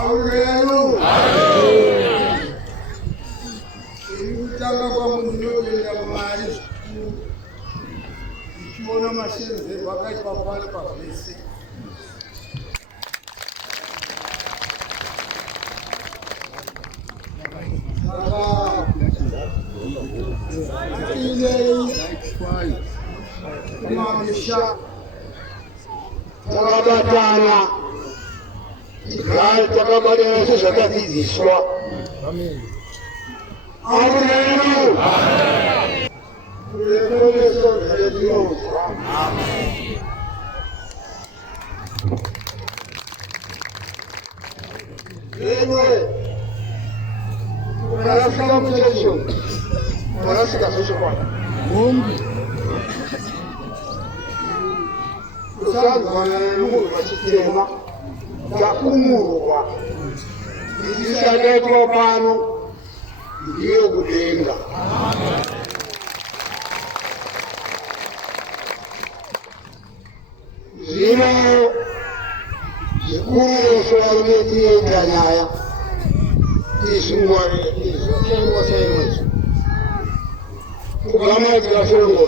aulenu ilitanga kwa munyoje ya mwari ikiona mashenze wakati pale pafisi kumamisha takabatana takabatana sasa tatizishwa amen Wanafika mchezo, wanafika sisi kwa Mungu. Usazi wananungu wachitema za kumurwa. Izishaletwa pano ndiyo kudenga. Zino zikuru swalmeti yanyaya. Isungware isungwa sayimwe kugama kirashongo